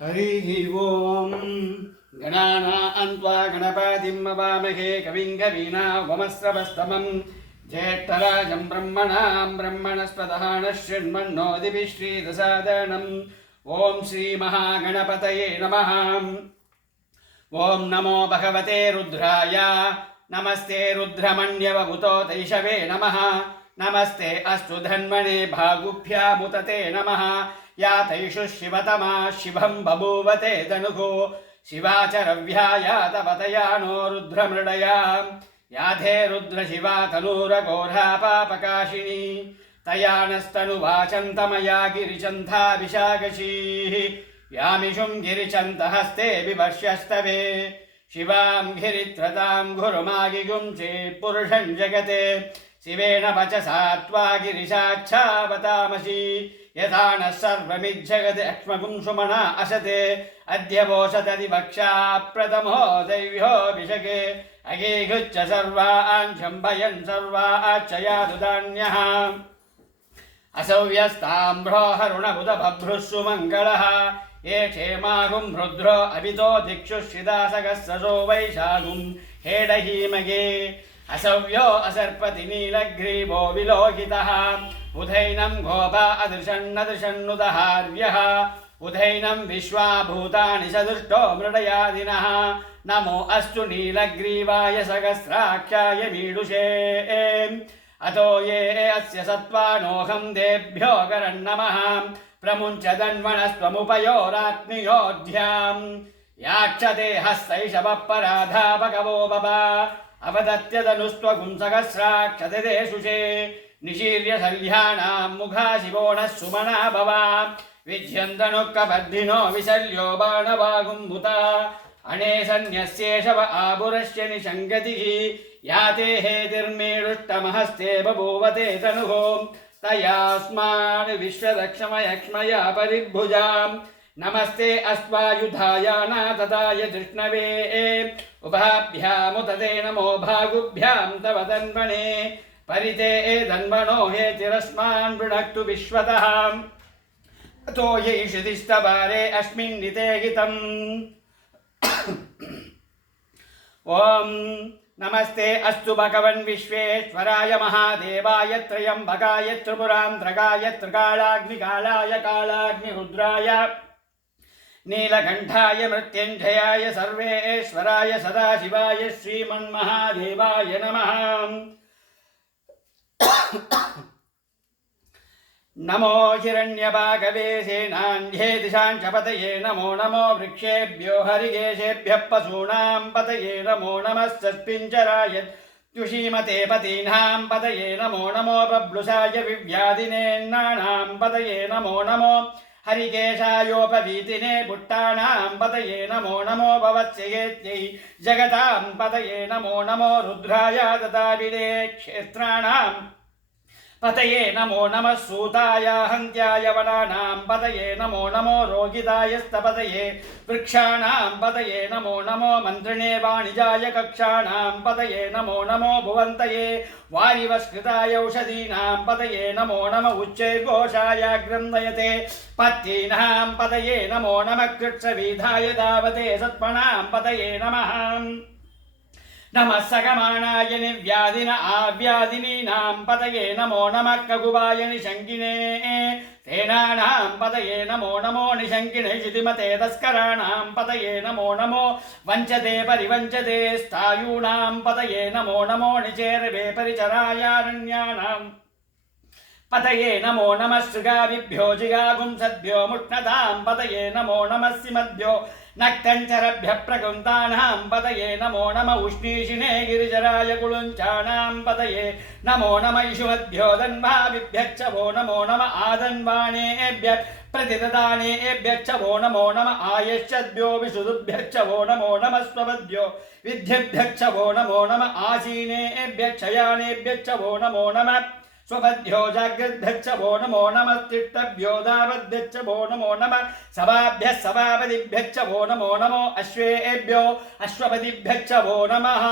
हरिः ओम् गणानां त्वा गणपतिं ववामहे कविं कवीनामुपमश्रवस्तमं ज्येष्ठराजं ब्रह्मणां ब्रह्मणस्पतः शृण्वन्नोतिभिः श्रीदसादनम् ॐ श्रीमहागणपतये नमः। ॐ नमो भगवते रुद्राय नमस्ते रुद्रमण्यवभूतो तैषवे नमः। नमस्ते अस्तु धन्वने भागुभ्यामुतते नमः। या तैषु शिवतमा शिवं बभूवते तनुः शिवाचरव्या या तपतया नो रुद्रमृडया याधे रुद्रशिवा तनूरघोरा पापकाशिनी तया नस्तनुवाचन्तमया गिरिचन्थाभिषाकशीः यामिषुं गिरिचन्तहस्ते विवर्ष्यस्तवे शिवां गिरित्रतां गुरुमागिगुं चेत्पुरुषं जगते शिवेन वचसा त्वा गिरिशाच्छावतामसि यथा नः सर्वमिज्जगति अक्ष्मगुं सुमना असते अद्य वोषतदिवक्षा प्रथमो दैव्योऽभिषके अगीगुच्च सर्वान् शम्भयन् सर्वाच्चयादुदान्यः असौ व्यस्ताम्भ्रोहरुणबुधबभ्रुः सुमङ्गलः ये क्षेमागुं रुद्रो अभितो दिक्षुश्रिदासगस्रसो वैशागुं हेडहीमगे असव्यो असर्पति नीलग्रीवो विलोकितः उधैनं गोपा अदृशन्नदृशन्नुदहार्यः उधैनं विश्वाभूतानि सदृष्टो मृडयादिनः नमो अस्तु नीलग्रीवाय सहस्राक्षाय मीडुषे अतो ये अस्य सत्त्वानोऽहं देभ्यो करन्नमः प्रमुञ्च धन्वनस्त्वमुपयोरात्मयोऽध्याम् याक्षते हस्तैषवः पराधापकवो बभा अवदत्यदनुस्त्वगुं सहस्राक्षतिदेशुषे निशीर्य सल्यानां मुखा शिवो नः सुमना भवा विध्यन्तनुक्कबद्धिनो विशल्यो बाणवागुम्बुता अणेसन्यस्येषव आपुरस्य निशङ्गतिः याते हेतिर्मेरुष्टमहस्ते बभूवते तनुः तयास्मान् विश्वदक्षमयक्ष्मया परिभुजाम् नमस्ते अस्वायुधायाना तथाय धृष्णवे उभाभ्यामुतते नमो भागुभ्यां तव तन्वने परिते धन्वनो हेतिरस्मान् वृणक्तु विश्वतः अतो ये श्रुतिस्तवारे अस्मिन्निते हितम् ॐ नमस्ते अस्तु भगवन् विश्वेश्वराय महादेवाय त्र्यम्बकाय त्रिपुरान्त्रकाय त्रिकालाग्निकालाय कालाग्निरुद्राय नीलकण्ठाय मृत्युञ्जयाय सर्वेश्वराय सदाशिवाय श्रीमन्महादेवाय नमः। नमो हिरण्यभागवे सेनान्ध्ये दिशाञ्च पतये नमो नमो वृक्षेभ्यो हरिकेशेभ्यः पशूनां पतये नमो नमः सस्पिञ्जराय तुषीमते पतीनां पतये नमो नमो बब्लुसाय विव्याधिनेन्नानां पतये नमो नमो हरिकेशायोपवीतिने पुट्टानां पतये नमो नमो भवत्स्येत्यै जगतां पतये नमो नमो रुद्राय ददाविदे क्षेत्राणां पतये नमो नमः सूताय हन्त्याय वनानां पतये नमो नमो रोगितायस्तपतये वृक्षाणां पतये नमो नमो मन्त्रिणे वाणिजाय कक्षाणां पतये नमो नमो भुवन्तये वारिवस्कृताय औषधीनां पतये नमो नम उच्चैर्घोषाय ग्रन्थयते पत्तीनां पतये नमो नमः कृत्सविधाय धावते सत्पणां पतये नमः नमः सकमानाय निर्व्याधिन आव्याधिनीनां पतये नमो नमः ककुवाय निशङ्किने सेनानां पतये नमो नमो निशङ्किने क्षितिमते तस्कराणां पतये नमो नमो वञ्चते परिवञ्चते स्थायूणां पतये नमो नमो निचेर्वे परिचरायारण्यानां पतये नमो नमः शृगाविभ्यो जिगागुंसद्भ्यो मुष्णतां पतये नमो नमः सिमद्भ्यो नक्तञ्चरभ्यः प्रकुन्तानां पतये नमो नमः उष्णीषिणे गिरिजराय कुलुञ्चानां पतये नमो नमः इषुमद्भ्यो धन्वाभिभ्यश्च वो नमो नमः आधन्वाणेभ्यः प्रतिददानेभ्यश्च वो नमो नमः आयश्चद्भ्यो विशुदुभ्यश्च वो नमो नमः स्वपद्भ्यो विद्येभ्यश्च वो नमो नमः आसीनेभ्यश्च यानेभ्यश्च वो नमो नमः स्वपद्भ्यो जागृद्भ्यश्च वो नमो नमः तिष्ठभ्यो दावद्भ्यश्च वो नमो नमः सभाभ्यः सभापतिभ्यश्च वो नमो नमो अश्वेभ्यो अश्वपतिभ्यश्च वो नमः।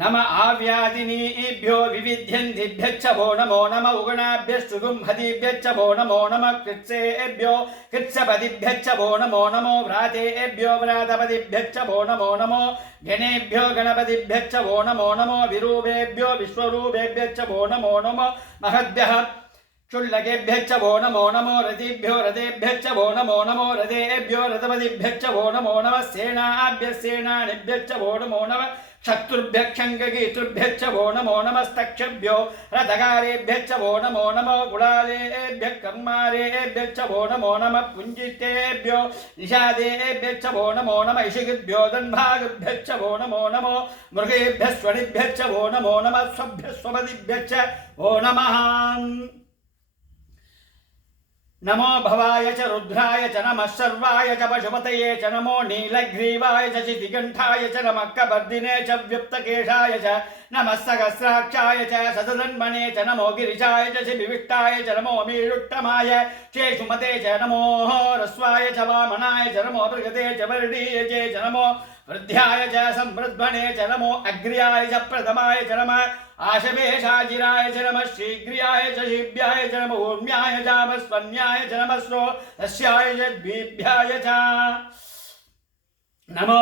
नम आव्यादिनीभ्यो विविध्यन्तिभ्यश्च वो नमो नम उगणाभ्यस्तुगुंहतिभ्यश्च वो नमो नम कृत्सेभ्यो कृत्सपदिभ्यश्च वो नमो नमो व्रातेभ्यो व्रातपदिभ्यश्च वो नमो नमो गणेभ्यो गणपतिभ्यश्च वो नमो नमो विरूपेभ्यो विश्वरूपेभ्यश्च वो नमो नमो महद्भ्यः क्षुल्लकेभ्यश्च वो नमो नमो रतिभ्यो रथेभ्यश्च वो नमो नमो रथेभ्यो रथपतिभ्यश्च वो नमो नमः सेनाभ्यस्सेनानिभ्यश्च वो नमो नमः शत्रुभ्यक्षङ्गगीतृभ्यश्च वो नमो नमस्तक्षभ्यो रथकारेभ्यश्च वो नमो नमो कुडालेभ्यः कर्मारेभ्यश्च वो नमो नमः पुञ्जितेभ्यो निषादेभ्यश्च वो नमो नमः इषिकेभ्यो दन्भागभ्यश्च वो नमो नमो मृगेभ्यः स्वनिभ्यश्च वो नमो नमः स्वभ्यः स्वपदिभ्यश्च वो नमः नमो भवाय च रुद्राय च नमः सर्वाय च पशुपतये च नमो नीलग्रीवाय च चितिकण्ठाय च नमः कपर्दिने च व्युप्तकेशाय च नमः सहस्राक्षाय च सतधन्मने च नमो गिरिजाय च शिबिविष्टाय च नमो मीळुट्टमाय चेषुमते च नमो रस्वाय च वामनाय च नमो बृहते च वर्णीये च नमो वृद्ध्याय च संवृद्ध्वने च नमो अग्र्याय च प्रथमाय च नमः आशवेशाजिराय च नमः शीघ्र्याय च शिभ्याय च नमः ऊर्म्याय च वस्वन्याय च नमः स्रोतस्याय च द्विभ्याय च नमो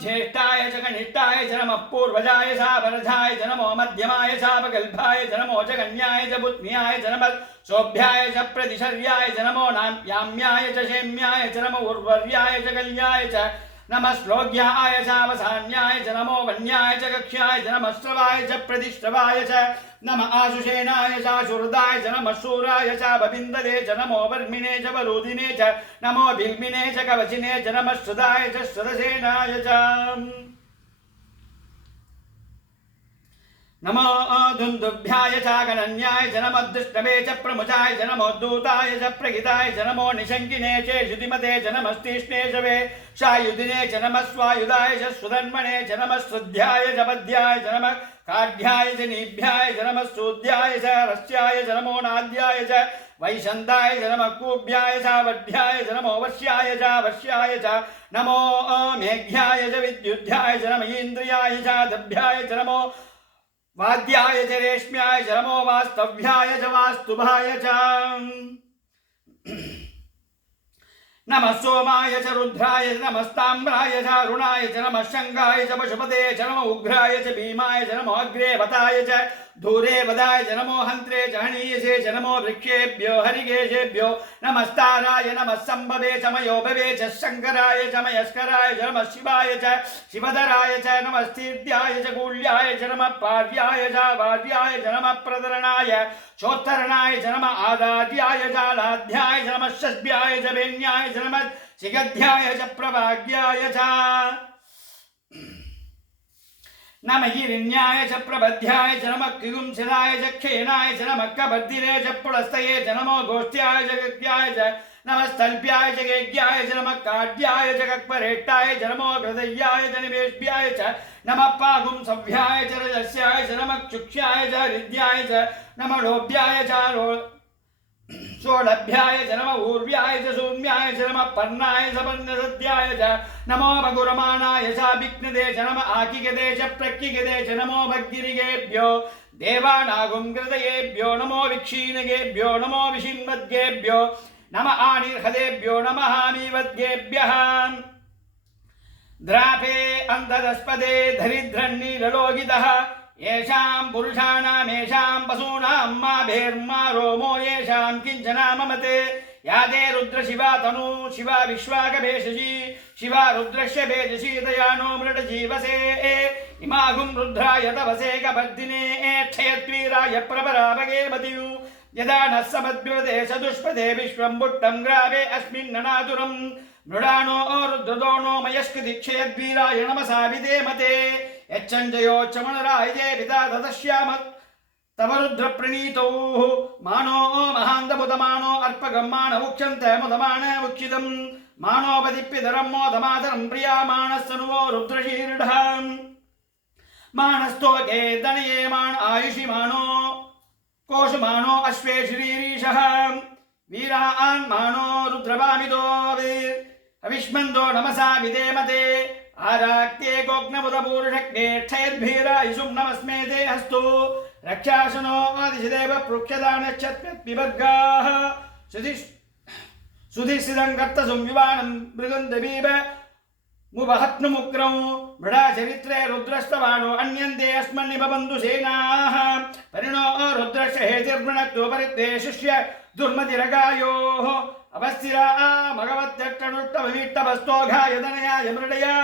ज्येष्ठाय च कनिष्ठाय च नमः पूर्वजाय च वरजाय च नमो मध्यमाय च अपगल्भाय च नमो जगन्याय च पुत्न्याय च नमः शोभ्याय च प्रतिशर्याय च नमो याम्याय च क्षेम्याय च नमो उर्वर्याय च कल्याय च नमः श्लोक्याय च अवसान्याय च नमो वन्याय च कक्ष्याय च नमः श्रवाय च प्रतिश्रवाय च नमः आशुषेणाय च शुरदाय च नमः शूराय च बबिन्ददे च नमो वर्मिणे च वरूदिने च नमो भिल्मिने च कवचिने च नमः श्रुताय च श्रुतसेनाय च नमो धुन्दुभ्याय च गणन्याय च नमः दुष्टवे च प्रमुचाय च नमो दूताय च प्रहिताय च नमो निशङ्किने च श्रुतिमते च नमस्तीष्णे शवे शायुधिने च नमः स्वायुधाय च सुधन्मणे च नमः श्रुध्याय च पद्याय च नमः काढ्याय च नीभ्याय च नमः सूद्याय च रस्याय च नमो नाद्याय च वैशन्ताय च नमः कूभ्याय च वढ्याय च नमो वश्याय च वश्याय च नमो मेघ्याय च विद्युद्ध्याय च नमः इन्द्रियाय च दभ्याय च नमो वाद्याय च रेश्म्याय च नमो वास्तव्याय च वास्तुभाय च नमः सोमाय च रुद्राय च नमस्ताम्राय च अरुणाय च नमः शङ्गाय च पशुपते च नमो उग्राय च भीमाय च नमो अग्रे वताय च दूरे वदाय च नमो हन्त्रे च हनीयसे च नमो वृक्षेभ्यो हरिकेशेभ्यो नमस्ताराय नमः सम्भवे च मयोभवे च शङ्कराय च मयस्कराय च नमः शिवाय च शिवधराय च नमस्तीर्ध्याय च कूल्याय च नमः पार्याय च वार्याय च नमः प्रदरणाय चोत्तरणाय च नमः आदार्याय च लाध्याय च नमः शस्भ्याय च वेण्याय च नमः शिगध्याय च प्रभाग्याय च नमः हिरण्याय च प्रबध्याय च नमः किगुंसिताय च क्षेनाय च नमः कबर्दिने च पुलस्तये च नमो गोष्ठ्याय च गत्याय च नमः स्थल्प्याय च गेज्ञाय च नमः काढ्याय च कक्परेट्टाय च नमो हृदयाय च निवेश्याय च नमः पागुंसव्याय च रजस्याय च नमः चुक्ष्याय च हृद्याय च नमः लोभ्याय च षोडभ्याय च नमः ऊर्व्याय च शून्याय च नमः पर्णाय च पर्णसद्याय च नमो भगुरमाणाय च विघ्नदे च नमः आकिगदे च प्रकिगदे च नमो भग्गिरिगेभ्यो देवानागुंकृतयेभ्यो नमो विक्षीणगेभ्यो नमो विषिन्वद्गेभ्यो नमः आनिर्हदेभ्यो नमः हामीवद्गेभ्यः द्रापे अंधदस्पदे धरिद्रन्नीललोकितः येषां पुरुषाणामेषां पशूनां मा भेर्मा रोमो येषां किञ्चना ममते या ते रुद्रशिवा तनु शिवा विश्वाकभेषजी शिवा रुद्रस्य भेषसी दयानो मृडजीवसे इमागुं रुद्राय तवसे कपर्दिने क्षयत्वीराय प्रपराभगे मतियु यदा नः समद्व्यते चतुष्पदे विश्वं बुट्टं ग्रावे अस्मिन्ननातुरं मृडानो रुद्रदोनो मयस्कृतिक्षयद्वीराय नमसा विधेमते यच्चञ्जयोच्चमनराय जे पिता ततश्याम तव रुद्रप्रणीतौ मानो महान्तमुदमानो अर्पगम्मान उक्षन्त मुदमान उक्षितं मानोपदिप्यधरं मोदमातरं प्रियामाणस्तनुवो रुद्रशीर्ढं मानस्तोके दनयेमान् आयुषिमानो कोशमानो अश्वे श्रीरीशः वीरान् मानो रुद्रवामितो अविष्मन्दो नमसा विधेमते आराक्ते कोग्नमुदपूर्णक्नेक्षयद्भीरायुषुं नमस्मे ते हस्तु रक्षासनो आदिशदेव पृक्षदानच्छत्पिबर्गाः सुधिसिदं कर्तसंयुवानं मृगन्दबीब मुवहत्नुमुक्रौ मृडाचरित्रे रुद्रस्तवानो अन्यन्ते अस्मन्निबबन्धु सेनाः परिणो रुद्रस्य हेतिर्वृणक्तो परित्ते शिष्य दुर्मतिरगायोः अवस्थिरा मगवत्यट्टनुट्टमवीट्टभस्तोघायतनयाय मृडया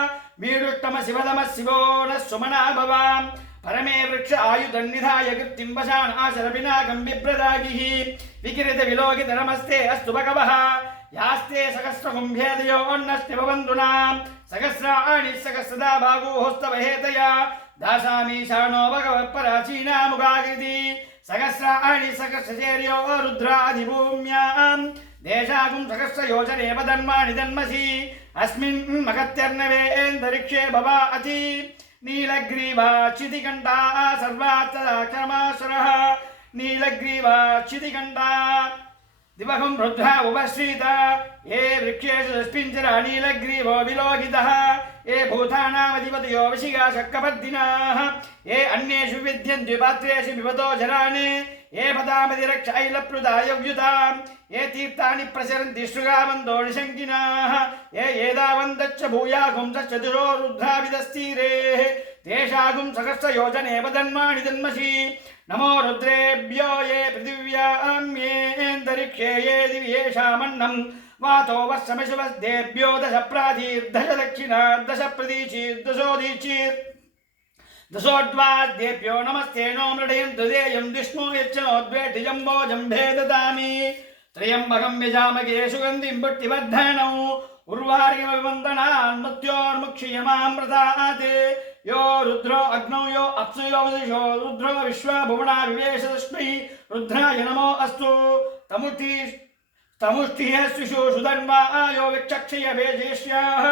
मीडुट्टम शिवदमः शिवो नः सुमना भवाम् परमे वृक्ष आयुधन्निधाय कृत्तिं वशान् आशरपिनाकं बिभ्रदागिः विकिरित विलोकित नमस्ते अस्तु भगवः यास्ते सहस्रकुम्भेदयो अन्नस्तिभवन्तुनां सहस्राणि सहस्रदा बाहुहस्तवहेतया दासामीशानो भगवत्पराचीनामुखाकृति सहस्राणि सहस्रचेर्यो रुद्राधिभूम्यां देशागुं सहस्रयोजने वदन्मानि दन्मसि अस्मिन् मगत्यर्णवेन्दरिक्षे भवा अति नीलग्रीवा चितिकण्ठा सर्वात्तदाक्रमासुरः नीलग्रीवा चितिकण्ठा दिवहं रुद्रा उपश्रीता ये वृक्षेषु दष्पिञ्जरा नीलग्रीवो विलोकितः ये भूतानामधिपतयो वशिगा शक्कपर्दिनाः ये अन्येषु विद्यन्ते पात्रेषु विपतो जराने ये पदामतिरक्षैलप्लुदायव्युतां ये तीर्थानि प्रचरन्ति शृगावन्दो निशङ्किनाः ये एदावन्तश्च भूयागुंसश्च चतुरो रुद्राविदस्तीरेः तेषागुं सहस्रयोजने वदन्मानि दन्मसि नमो रुद्रेभ्यो ये पृथिव्यां येऽन्तरिक्षे ये दिव्येषामन्नं वातो वर्षमशवस्देभ्यो दश प्राधीर्दश दक्षिणा दश प्रतीचीर्दशोदीचीर् दशोद्वाद्येभ्यो नमस्ते नो मृडयन्तु देयं विष्णु यच्चनोद्वेटिजम्बो जम्भे ददामि त्र्यम्बकं यजामहे सुगन्धिं पुष्टिवर्धनौ उर्वार्यमभिवन्दनान् मृत्योर्मुक्षीयमामृतात् यो रुद्रो अग्नौ यो अप्सु यो वदिशो रुद्रो विश्वभुवना विवेशतस्मै रुद्राय नमो अस्तु तमुष्टिः स्विषु सुधन्वा यो विक्षक्षय भेजेष्याः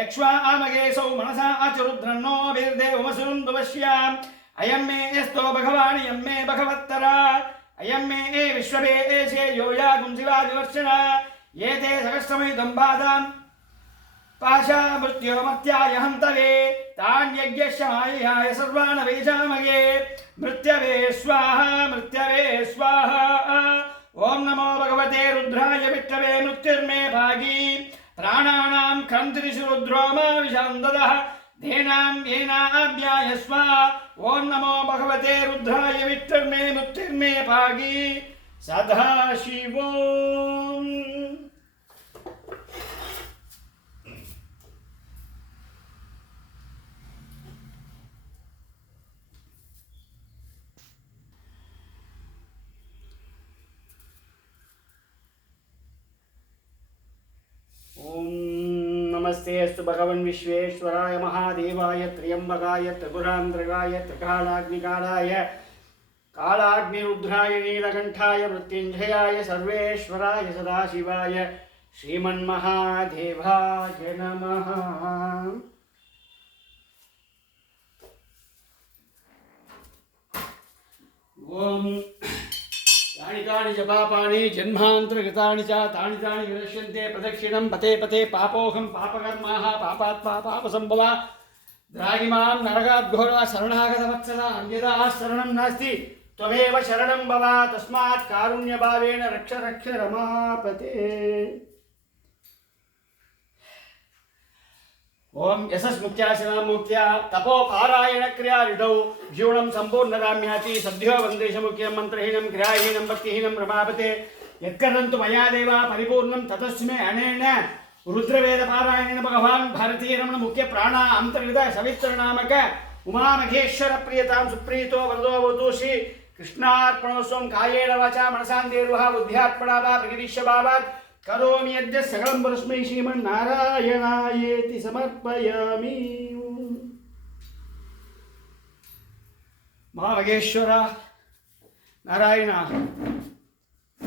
यक्ष्वा आमगेसौ मनसा च रुद्रन्नो वीर्देवमसुरुन्दु पश्याम् अयं मे स्तो भगवान् इयं मे भगवत्तरा अयं मे विश्ववेशे यो यागुंसिवा विवर्षणा ये ते सहस्रमयुतं बाधाम् पाशा मृत्योमत्याय हन्तवे तान्यज्ञस्य माययाय सर्वान् वैशामगे मृत्यवे स्वाहा ओम नमो भगवते रुद्राय विष्णवे मृत्युर्मे भागी प्राणानां क्रन्तिषु रुद्रो मा विशान्ददः धेनां येनाभ्याय स्वाहा ओम नमो भगवते रुद्राय विष्णवे मृत्युर्मे भागी सदा शिवो नमस्ते अस्तु भगवन् विश्वेश्वराय महादेवाय त्र्यंबकाय त्रिपुरांतकाय त्रिकालाग्निकालाय कालाग्निरुद्राय नीलकंठाय मृत्युंजयाय सर्वेश्वराय सदाशिवाय श्रीमन्महादेवाय नमः। ओम तानि तानि च पापानि जन्मान्तरकृतानि च तानि तानि विनश्यन्ते प्रदक्षिणं पते पते पापोऽहं पापकर्माः पापात्मा पापसम्भवा द्रागिमां नरकाद्घोरा शरणागतवत्सला अन्यदा शरणं नास्ति त्वमेव शरणं भव तस्मात् कारुण्यभावेन रक्ष रक्ष रमापते। ओम यशस्मुख्याशनामुख्या तपो पारायण क्रिया ऋतौ जीवनं संपूर्णकाम्याति सद्यो वन्देश मुख्यं मंत्रहीनं क्रियाहीनं भक्तिहीनं रमापते यत्कर्णन्तु मया देवा परिपूर्णं ततस्मै अनेन रुद्रवेद पारायणेन भगवान् भारतीय रमण मुख्य प्राण अंतर्गत सवित्र नामक उमा महेश्वर प्रियतां सुप्रीतो वरदो वतु श्री कृष्णार्पणोऽस्वं कायेन वाचा मनसान्देर्वः बुद्ध्यात्मना वा प्रकृतिश्चभावात् करोमि यद्य सकलं परस्मै श्रीमन्नारायणायेति समर्पयामि। महामहेश्वर नारायण